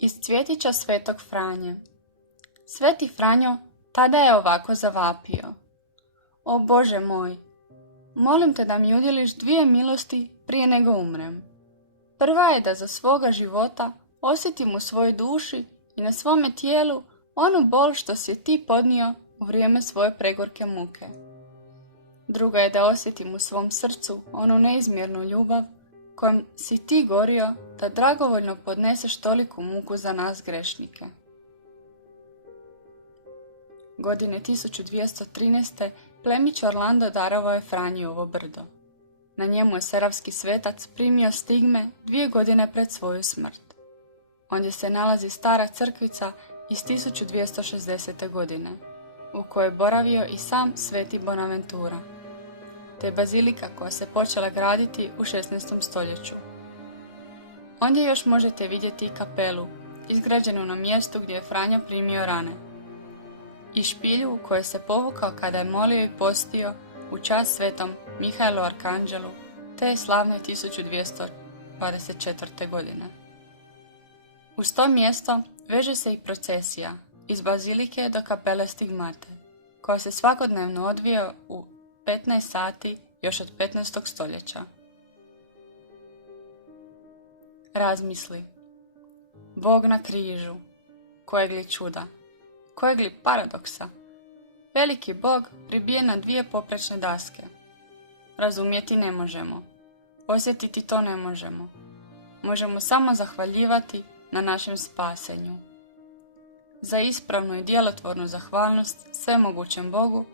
Iz cvjetića Svetog Franje. Sveti Franjo tada je ovako zavapio. O Bože moj, molim te da mi udjeliš 2 milosti prije nego umrem. Prva je da za svoga života osjetim u svojoj duši i na svome tijelu onu bol što si je ti podnio u vrijeme svoje pregorke muke. Druga je da osjetim u svom srcu onu neizmjernu ljubav kojom si ti gorio da dragovoljno podneseš toliku muku za nas grešnike. Godine 1213. plemić Orlando darovao je Franji ovo brdo. Na njemu je seravski svetac primio stigme 2 godine pred svoju smrt. Ondje se nalazi stara crkvica iz 1260. godine, u kojoj je boravio i sam sveti Bonaventura, te bazilika koja se počela graditi u 16. stoljeću. Ondje još možete vidjeti i kapelu, izgrađenu na mjestu gdje je Franjo primio rane, i špilju u kojoj se povukao kada je molio i postio u čast svetom Mihajlu Arkanđelu te slavne 1224. godine. Uz to mjesto veže se i procesija iz bazilike do kapele Stigmate, koja se svakodnevno odvija u 15 sati još od 15. stoljeća. Razmisli. Bog na križu. Kojeg li čuda? Kojeg li paradoksa? Veliki Bog pribijen na 2 poprečne daske. Razumjeti ne možemo. Osjetiti to ne možemo. Možemo samo zahvaljivati na našem spasenju. Za ispravnu i djelotvornu zahvalnost svemogućem Bogu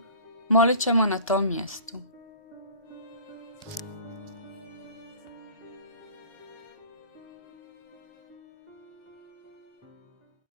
molit ćemo na tom mjestu.